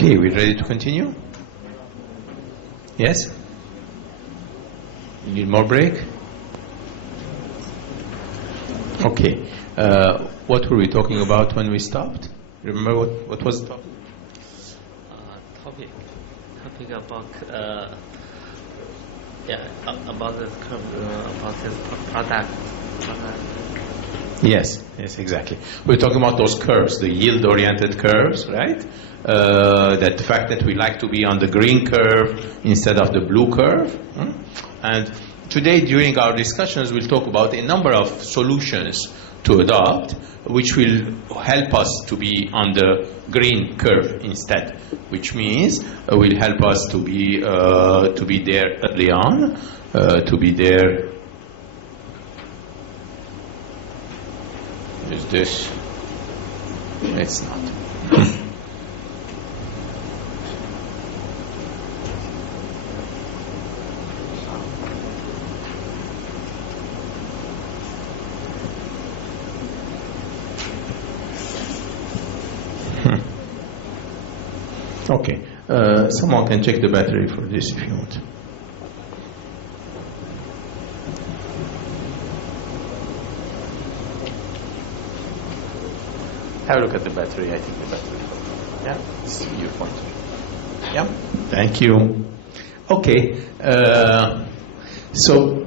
Okay, we ready to continue? Yes? You need more break? Okay. What were we talking about when we stopped? Remember what was the topic? Topic about about the product. Yes, exactly. We're talking about those curves, the yield-oriented curves, right? That the fact that we like to be on the green curve instead of the blue curve. And today, during our discussions, we'll talk about a number of solutions to adopt, which will help us to be on the green curve instead, which means will help us to be there early on, to be there. Is this? It's not. Okay. Someone can check the battery for this if you want. Have a look at the battery. I think the battery. Yeah, see your point. Yeah, thank you. Okay, so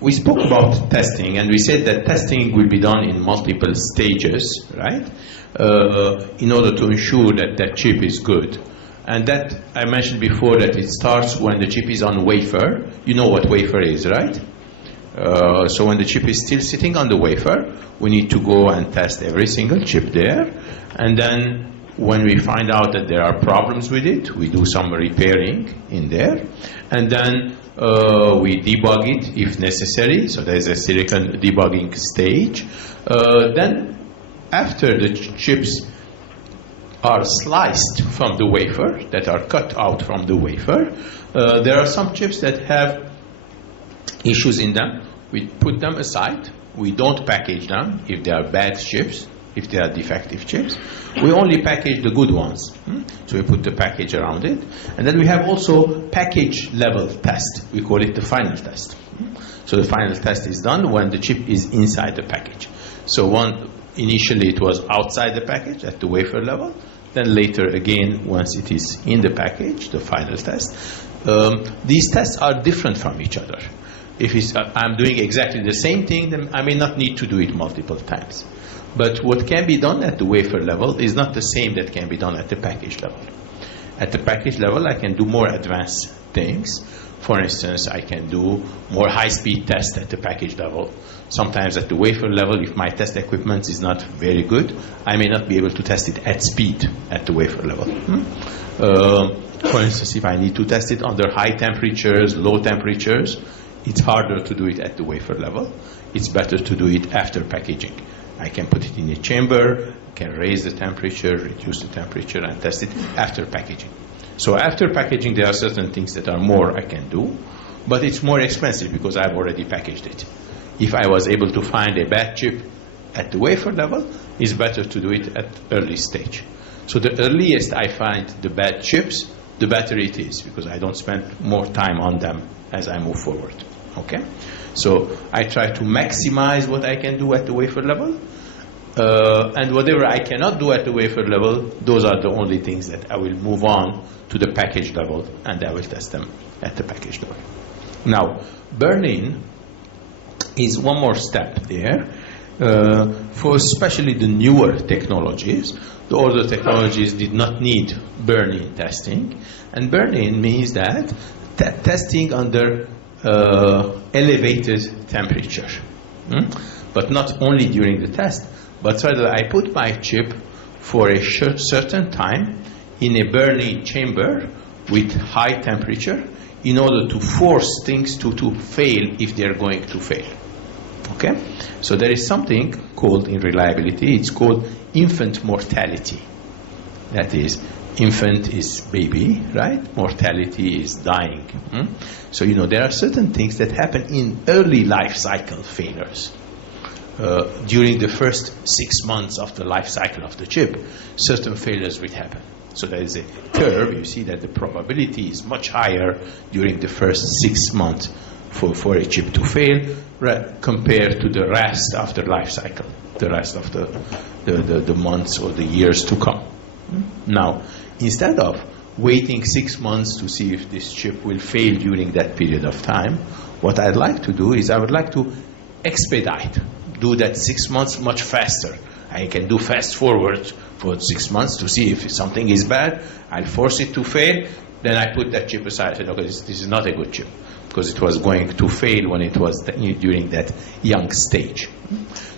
we spoke about testing, and we said that testing will be done in multiple stages, right? In order to ensure that that chip is good. And that I mentioned before that it starts when the chip is on wafer. You know what wafer is, right? So when the chip is still sitting on the wafer, we need to go and test every single chip there. And then when we find out that there are problems with it, we do some repairing in there. And then we debug it if necessary. So there's a silicon debugging stage. Then after the chips are sliced from the wafer, that are cut out from the wafer, there are some chips that have issues in them. We put them aside. We don't package them if they are bad chips, if they are defective chips. We only package the good ones. So we put the package around it. And then we have also package level test. We call it the final test. So the final test is done when the chip is inside the package. So initially it was outside the package at the wafer level. Then later again, once it is in the package, the final test. These tests are different from each other. If I'm doing exactly the same thing, then I may not need to do it multiple times. But what can be done at the wafer level is not the same that can be done at the package level. At the package level, I can do more advanced things. For instance, I can do more high-speed tests at the package level. Sometimes at the wafer level, if my test equipment is not very good, I may not be able to test it at speed at the wafer level. For instance, if I need to test it under high temperatures, low temperatures, it's harder to do it at the wafer level. It's better to do it after packaging. I can put it in a chamber, can raise the temperature, reduce the temperature, and test it after packaging. So after packaging, there are certain things that are more I can do, but it's more expensive because I've already packaged it. If I was able to find a bad chip at the wafer level, it's better to do it at early stage. So the earliest I find the bad chips, the better it is, because I don't spend more time on them as I move forward. Okay? So I try to maximize what I can do at the wafer level, and whatever I cannot do at the wafer level, those are the only things that I will move on to the package level, and I will test them at the package level. Now, burn-in is one more step there. For especially the newer technologies, the older technologies did not need burn-in testing, and burn-in means that testing under elevated temperature, but not only during the test, but rather I put my chip for a certain time in a burn-in chamber with high temperature in order to force things to fail if they're going to fail. Okay? So there is something called in reliability, it's called infant mortality. That is, infant is baby, right? Mortality is dying. So, there are certain things that happen in early life cycle failures. During the first 6 months of the life cycle of the chip, certain failures will happen. So there is a curve. You see that the probability is much higher during the first 6 months for a chip to fail compared to the rest of the life cycle, the rest of the months or the years to come. Now, instead of waiting 6 months to see if this chip will fail during that period of time, what I'd like to do is I would like to expedite, do that 6 months much faster. I can do fast forward for 6 months to see if something is bad. I'll force it to fail. Then I put that chip aside. I said, okay, this is not a good chip because it was going to fail when it was during that young stage.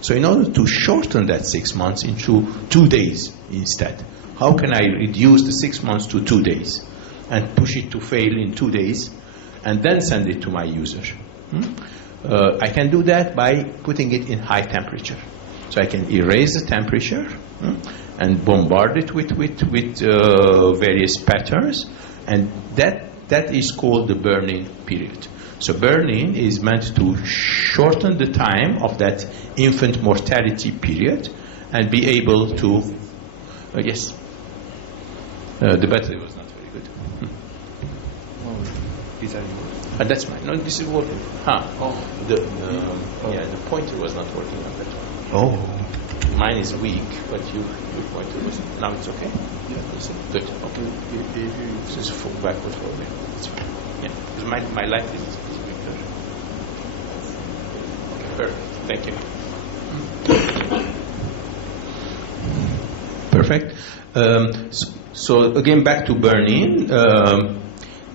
So in order to shorten that 6 months into 2 days instead, how can I reduce the 6 months to 2 days and push it to fail in 2 days and then send it to my user? I can do that by putting it in high temperature. So I can erase the temperature and bombard it with various patterns, and that is called the burn-in period. So burn-in is meant to shorten the time of that infant mortality period and be able to, yes, the battery was not very good. These are yours. That's mine. No, this is working. The pointer was not working on that one. Oh. Mine is weak, but your pointer was. Now it's okay? Yeah. Is it good? Okay. This is backward forward. That's fine. Yeah. Because my light is weaker. Okay, perfect. Thank you. Perfect. So again, back to burn-in.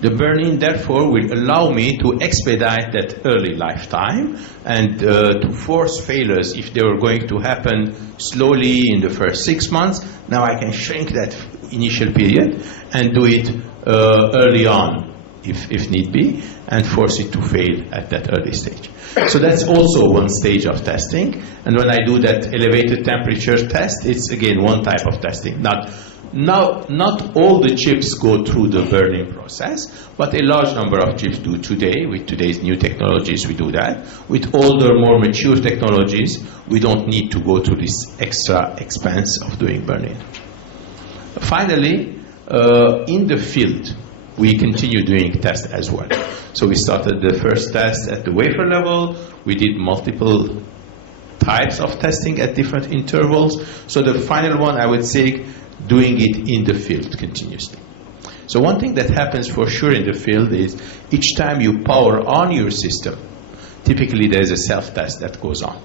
The burn-in, therefore, will allow me to expedite that early lifetime and to force failures if they were going to happen slowly in the first 6 months. Now I can shrink that initial period and do it early on, if need be, and force it to fail at that early stage. So that's also one stage of testing. And when I do that elevated temperature test, it's again one type of testing. Not all the chips go through the burning process, but a large number of chips do today. With today's new technologies, we do that. With older, more mature technologies, we don't need to go through this extra expense of doing burn-in. Finally, in the field, we continue doing tests as well. So we started the first test at the wafer level. We did multiple types of testing at different intervals. So the final one, I would say, doing it in the field continuously. So one thing that happens for sure in the field is each time you power on your system, typically there's a self-test that goes on.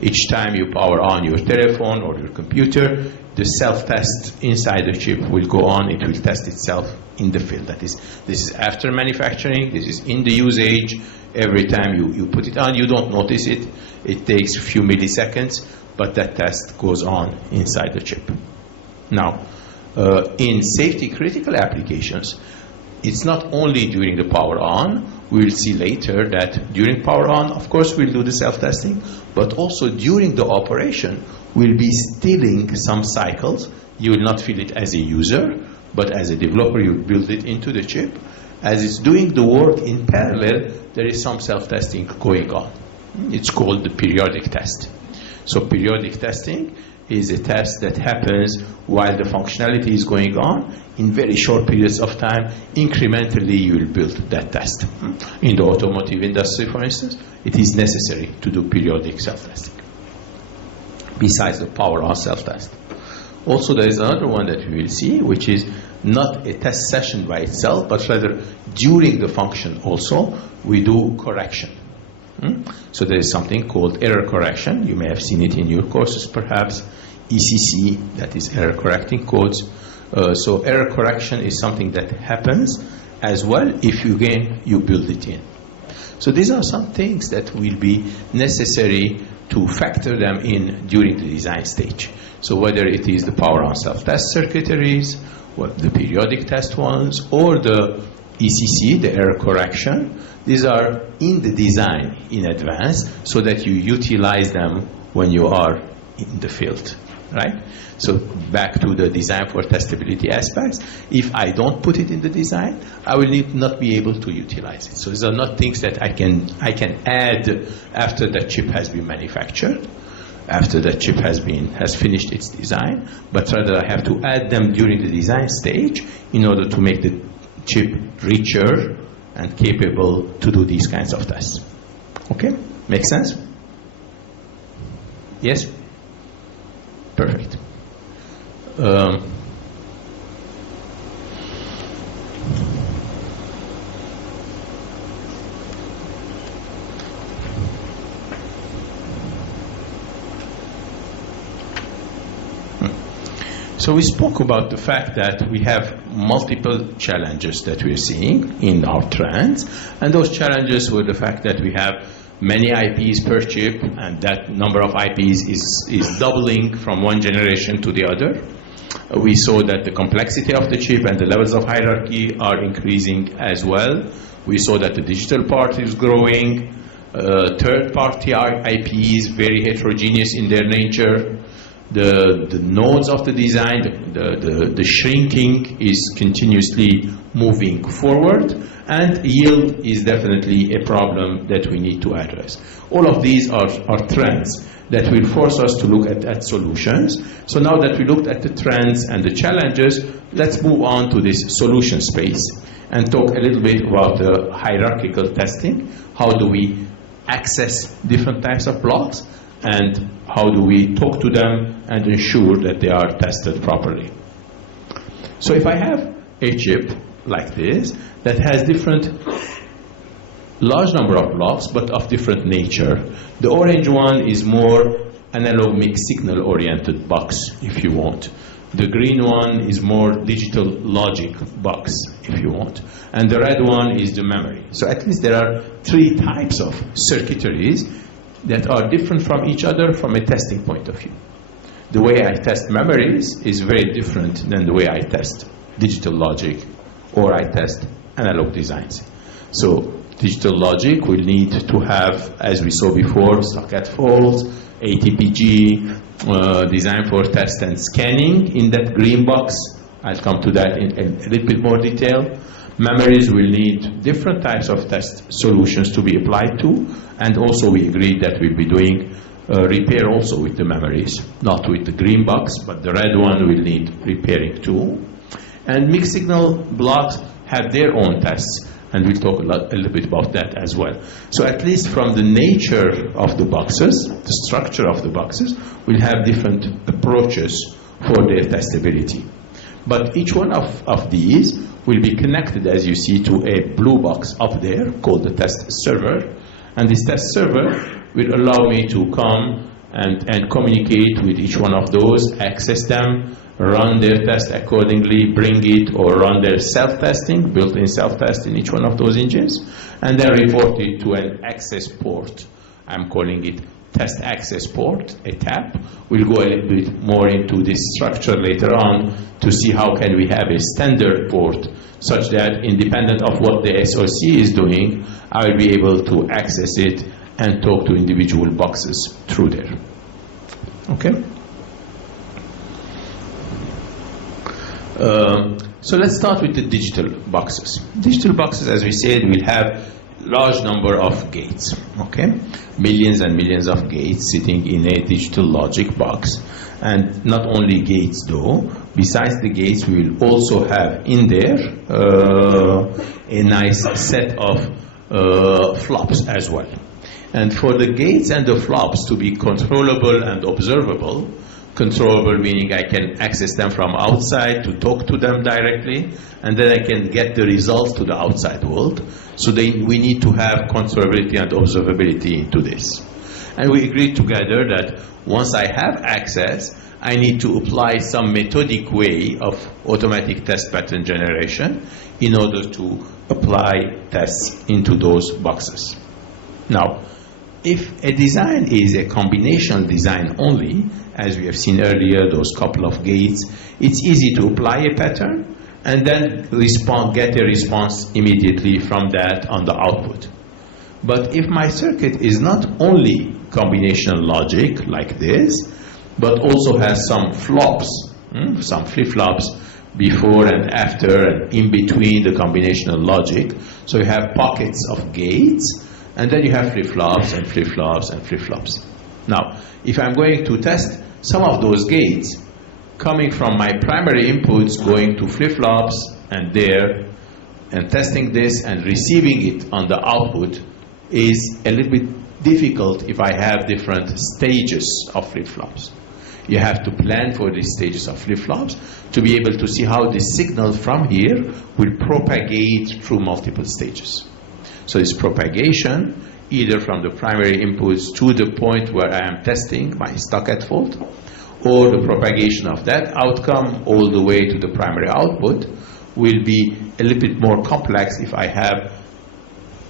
Each time you power on your telephone or your computer, the self-test inside the chip will go on. It will test itself in the field. This is after manufacturing. This is in the usage. Every time you put it on, you don't notice it. It takes a few milliseconds, but that test goes on inside the chip. Now, in safety critical applications, it's not only during the power on. We'll see later that during power on, of course, we'll do the self-testing, but also during the operation, we'll be stealing some cycles. You will not feel it as a user, but as a developer, you build it into the chip. As it's doing the work in parallel, there is some self-testing going on. It's called the periodic test. So periodic testing is a test that happens while the functionality is going on. In very short periods of time, incrementally you will build that test. In the automotive industry, for instance, it is necessary to do periodic self-testing, besides the power-on self-test. Also, there is another one that we will see, which is not a test session by itself, but rather during the function also, we do correction. So there is something called error correction. You may have seen it in your courses, perhaps. ECC, that is error correcting codes. So error correction is something that happens as well if you build it in. So these are some things that will be necessary to factor them in during the design stage. So whether it is the power-on self-test circuitries, the periodic test ones, or the ECC, the error correction, these are in the design in advance so that you utilize them when you are in the field, right? So back to the design for testability aspects. If I don't put it in the design, I will not be able to utilize it. So these are not things that I can add after the chip has been manufactured. after the chip has finished its design, but rather I have to add them during the design stage in order to make the chip richer and capable to do these kinds of tests. Okay? Make sense? Yes? Perfect. So we spoke about the fact that we have multiple challenges that we're seeing in our trends, and those challenges were the fact that we have many IPs per chip, and that number of IPs is doubling from one generation to the other. We saw that the complexity of the chip and the levels of hierarchy are increasing as well. We saw that the digital part is growing. Third-party IP is very heterogeneous in their nature. The nodes of the design, the shrinking is continuously moving forward, and yield is definitely a problem that we need to address. All of these are trends that will force us to look at solutions. So now that we looked at the trends and the challenges, let's move on to this solution space and talk a little bit about the hierarchical testing. How do we access different types of blocks, and how do we talk to them and ensure that they are tested properly? So if I have a chip like this that has large number of blocks but of different nature, the orange one is more analog mixed signal oriented box, if you want. The green one is more digital logic box, if you want. And the red one is the memory. So at least there are three types of circuitries that are different from each other from a testing point of view. The way I test memories is very different than the way I test digital logic or I test analog designs. So digital logic will need to have, as we saw before, socket faults, ATPG, design for test and scanning in that green box. I'll come to that in a little bit more detail. Memories will need different types of test solutions to be applied to, and also we agreed that we'll be doing repair also with the memories, not with the green box, but the red one will need repairing too. And mixed signal blocks have their own tests, and we'll talk a little bit about that as well. So at least from the nature of the boxes, the structure of the boxes, we'll have different approaches for their testability. But each one of these will be connected, as you see, to a blue box up there called the test server. And this test server will allow me to come and communicate with each one of those, access them, run their test accordingly, bring it, or run their self-testing, built-in self-test in each one of those engines, and then report it to an access port. I'm calling it test access port, a TAP. We'll go a little bit more into this structure later on to see how can we have a standard port such that independent of what the SoC is doing, I will be able to access it and talk to individual boxes through there. Okay? So let's start with the digital boxes. Digital boxes, as we said, will have large number of gates, okay? Millions and millions of gates sitting in a digital logic box. And not only gates though, besides the gates we will also have in there a nice set of flops as well. And for the gates and the flops to be controllable and observable, controllable meaning I can access them from outside to talk to them directly, and then I can get the results to the outside world. So we need to have controllability and observability into this. And we agreed together that once I have access, I need to apply some methodic way of automatic test pattern generation in order to apply tests into those boxes. Now, if a design is a combinational design only, as we have seen earlier, those couple of gates, it's easy to apply a pattern and then get a response immediately from that on the output. But if my circuit is not only combinational logic like this, but also has some flops, some flip-flops before and after and in between the combinational logic, so you have pockets of gates, and then you have flip-flops and flip-flops and flip-flops. Now, if I'm going to test some of those gates coming from my primary inputs going to flip-flops and there, and testing this and receiving it on the output is a little bit difficult if I have different stages of flip-flops. You have to plan for these stages of flip-flops to be able to see how the signal from here will propagate through multiple stages. So this propagation, either from the primary inputs to the point where I am testing my stock-at fault, or the propagation of that outcome all the way to the primary output, will be a little bit more complex if I have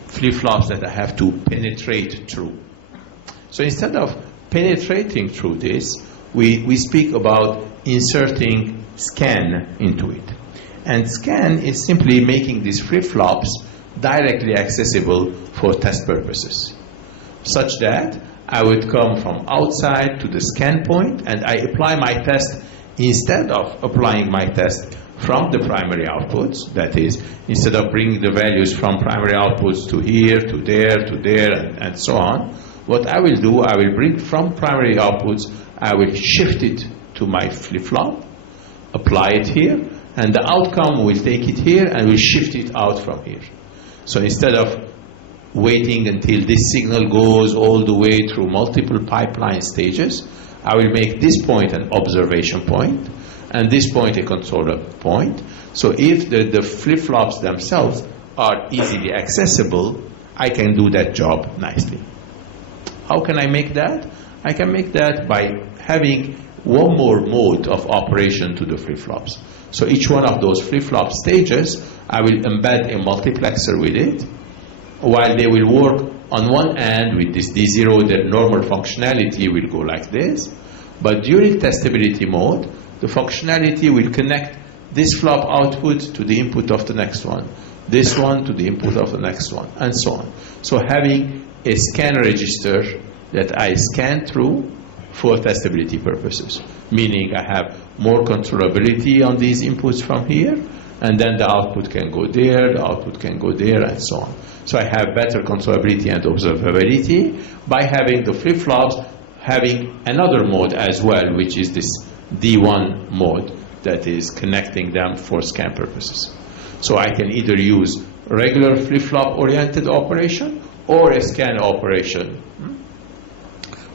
flip-flops that I have to penetrate through. So instead of penetrating through this, we speak about inserting scan into it. And scan is simply making these flip-flops directly accessible for test purposes, such that I would come from outside to the scan point and I apply my test instead of applying my test from the primary outputs. That is, instead of bringing the values from primary outputs to here, to there, and so on, what I will do, I will bring from primary outputs, I will shift it to my flip-flop, apply it here, and the outcome will take it here and will shift it out from here. So instead of waiting until this signal goes all the way through multiple pipeline stages, I will make this point an observation point, and this point a controller point. So if the flip-flops themselves are easily accessible, I can do that job nicely. How can I make that? I can make that by having one more mode of operation to the flip-flops. So each one of those flip-flop stages, I will embed a multiplexer with it, while they will work on one end with this D0, the normal functionality will go like this. But during testability mode, the functionality will connect this flop output to the input of the next one, this one to the input of the next one, and so on. So having a scan register that I scan through for testability purposes, meaning I have more controllability on these inputs from here, and then the output can go there, the output can go there, and so on. So I have better controllability and observability by having the flip-flops having another mode as well, which is this D1 mode that is connecting them for scan purposes. So I can either use regular flip-flop oriented operation or a scan operation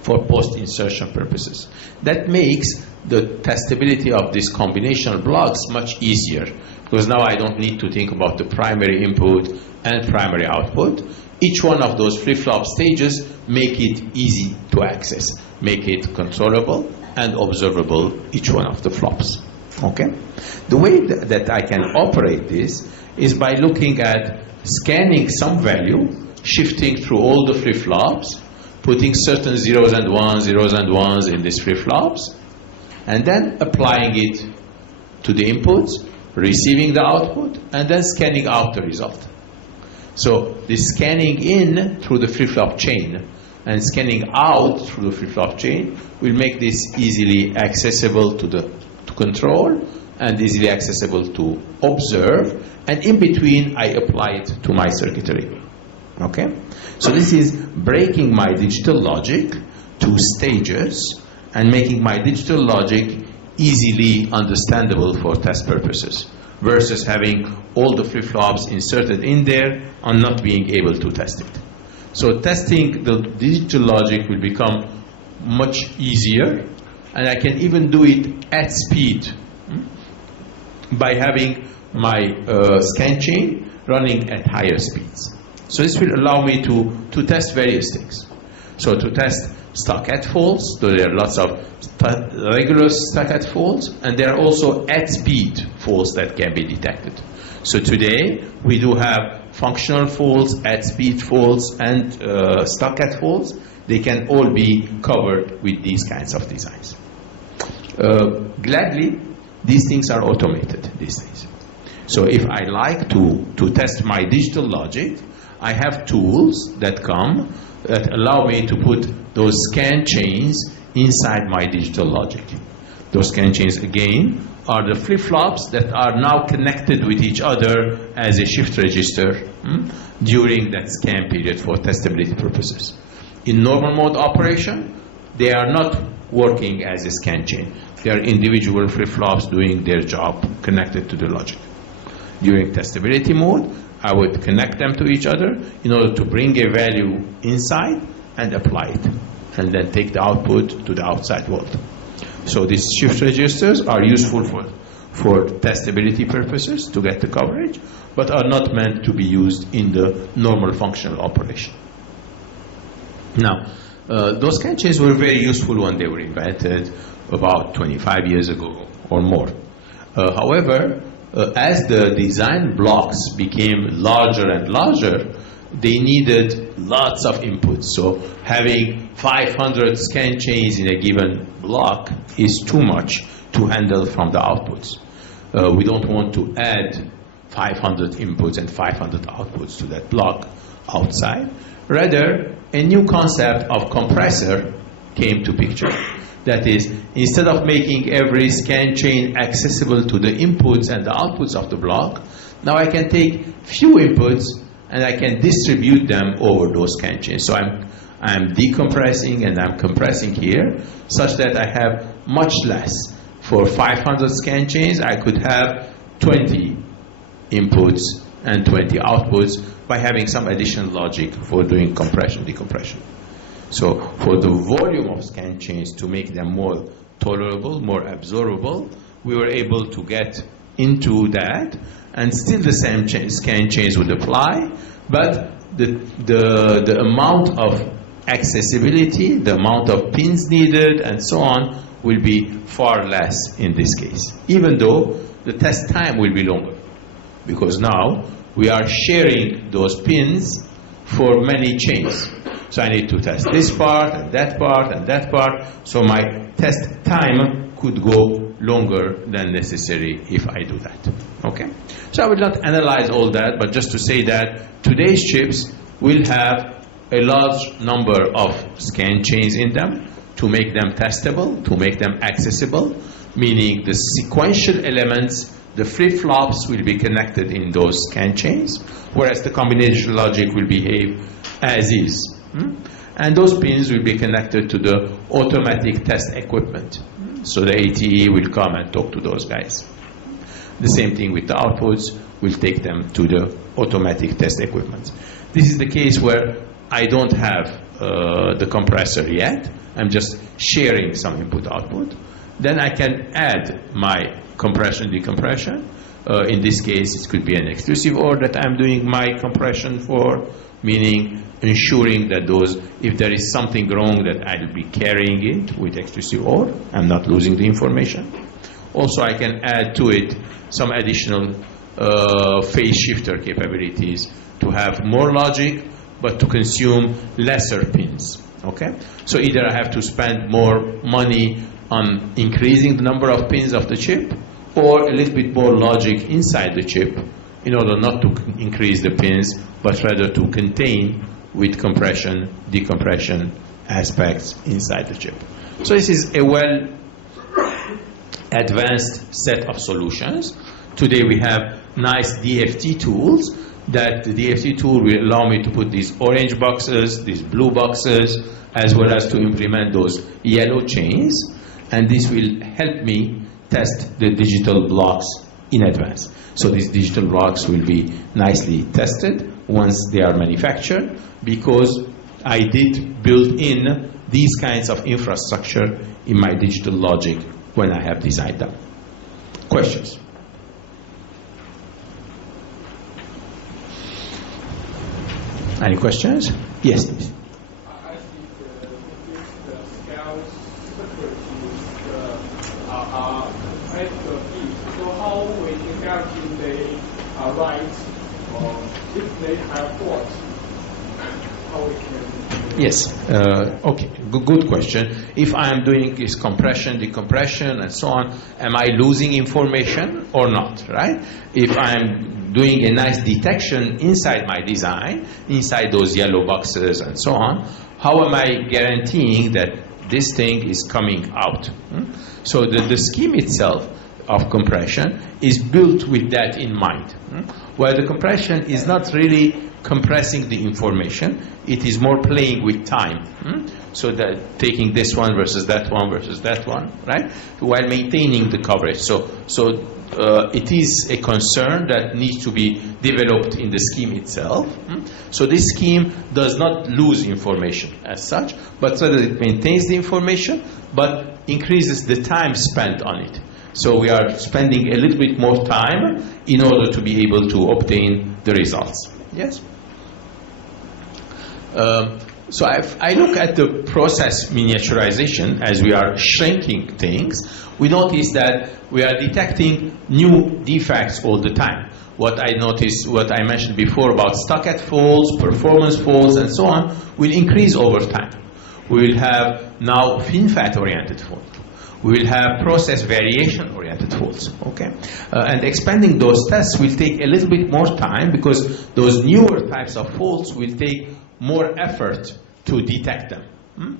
for post-insertion purposes. That makes the testability of these combinational blocks much easier, because now I don't need to think about the primary input and primary output. Each one of those flip-flop stages make it easy to access, make it controllable and observable, each one of the flops. Okay? The way that I can operate this is by looking at scanning some value, shifting through all the flip-flops, putting certain zeros and ones in these flip-flops, and then applying it to the inputs, receiving the output, and then scanning out the result. So the scanning in through the flip-flop chain and scanning out through the flip-flop chain will make this easily accessible to control and easily accessible to observe, and in between I apply it to my circuitry. Okay? So this is breaking my digital logic to stages and making my digital logic easily understandable for test purposes, versus having all the flip-flops inserted in there and not being able to test it. So testing the digital logic will become much easier, and I can even do it at speed by having my scan chain running at higher speeds. So this will allow me to test various things. So to test stock-at faults, so there are lots of regular stock-at faults, and there are also at-speed faults that can be detected. So today we do have functional faults, at-speed faults, and stock-at faults. They can all be covered with these kinds of designs. Gladly, these things are automated these days. So if I like to test my digital logic, I have tools that come that allow me to put those scan chains inside my digital logic. Those scan chains, again, are the flip-flops that are now connected with each other as a shift register during that scan period for testability purposes. In normal mode operation, they are not working as a scan chain. They are individual flip-flops doing their job connected to the logic. During testability mode, I would connect them to each other in order to bring a value inside and apply it, and then take the output to the outside world. So these shift registers are useful for testability purposes to get the coverage, but are not meant to be used in the normal functional operation. Now, those scan chains were very useful when they were invented about 25 years ago or more. However, as the design blocks became larger and larger, they needed lots of inputs. So having 500 scan chains in a given block is too much to handle from the outputs. We don't want to add 500 inputs and 500 outputs to that block outside. Rather, a new concept of compressor came to picture. That is, instead of making every scan chain accessible to the inputs and the outputs of the block, now I can take few inputs and I can distribute them over those scan chains. So I'm decompressing and I'm compressing here, such that I have much less. For 500 scan chains, I could have 20 inputs and 20 outputs by having some additional logic for doing compression, decompression. So for the volume of scan chains, to make them more tolerable, more absorbable, we were able to get into that, and still the same scan chains would apply, but the amount of accessibility, the amount of pins needed, and so on, will be far less in this case, even though the test time will be longer, because now we are sharing those pins for many chains. So I need to test this part and that part and that part, so my test time could go longer than necessary if I do that. Okay? So I will not analyze all that, but just to say that today's chips will have a large number of scan chains in them to make them testable, to make them accessible, meaning the sequential elements, the flip-flops will be connected in those scan chains, whereas the combination logic will behave as is. And those pins will be connected to the automatic test equipment. So the ATE will come and talk to those guys. The same thing with the outputs, we'll take them to the automatic test equipment. This is the case where I don't have the compressor yet. I'm just sharing some input-output. Then I can add my compression, decompression. In this case, it could be an exclusive OR that I'm doing my compression for, meaning ensuring that if there is something wrong, that I'll be carrying it with exclusive OR. I'm not losing the information. Also, I can add to it some additional phase shifter capabilities to have more logic, but to consume lesser pins. Okay? So either I have to spend more money on increasing the number of pins of the chip, or a little bit more logic inside the chip in order not to increase the pins, but rather to contain with compression, decompression aspects inside the chip. So this is a well advanced set of solutions. Today we have nice DFT tools that the DFT tool will allow me to put these orange boxes, these blue boxes, as well as to implement those yellow chains, and this will help me test the digital blocks in advance. So these digital blocks will be nicely tested once they are manufactured, because I did build in these kinds of infrastructure in my digital logic when I have designed them. Questions? Any questions? Yes, please. I think the scale circuits are practical fees. So how we can guarantee they are right, or if they have fault, how we can... Yes. Okay. Good question. If I am doing this compression, decompression, and so on, am I losing information or not? Right? If I am doing a nice detection inside my design, inside those yellow boxes and so on, how am I guaranteeing that this thing is coming out? So the scheme itself of compression is built with that in mind. where the compression is not really compressing the information, it is more playing with time. So that taking this one versus that one versus that one, right? While maintaining the coverage. So it is a concern that needs to be developed in the scheme itself. So this scheme does not lose information as such, but rather it maintains the information, but increases the time spent on it. So we are spending a little bit more time in order to be able to obtain the results. Yes? So I look at the process miniaturization as we are shrinking things. We notice that we are detecting new defects all the time. What I noticed, what I mentioned before about stockade faults, performance faults, and so on, will increase over time. We will have now FinFET oriented faults. We will have process variation oriented faults. Okay, and expanding those tests will take a little bit more time because those newer types of faults will take more effort to detect them.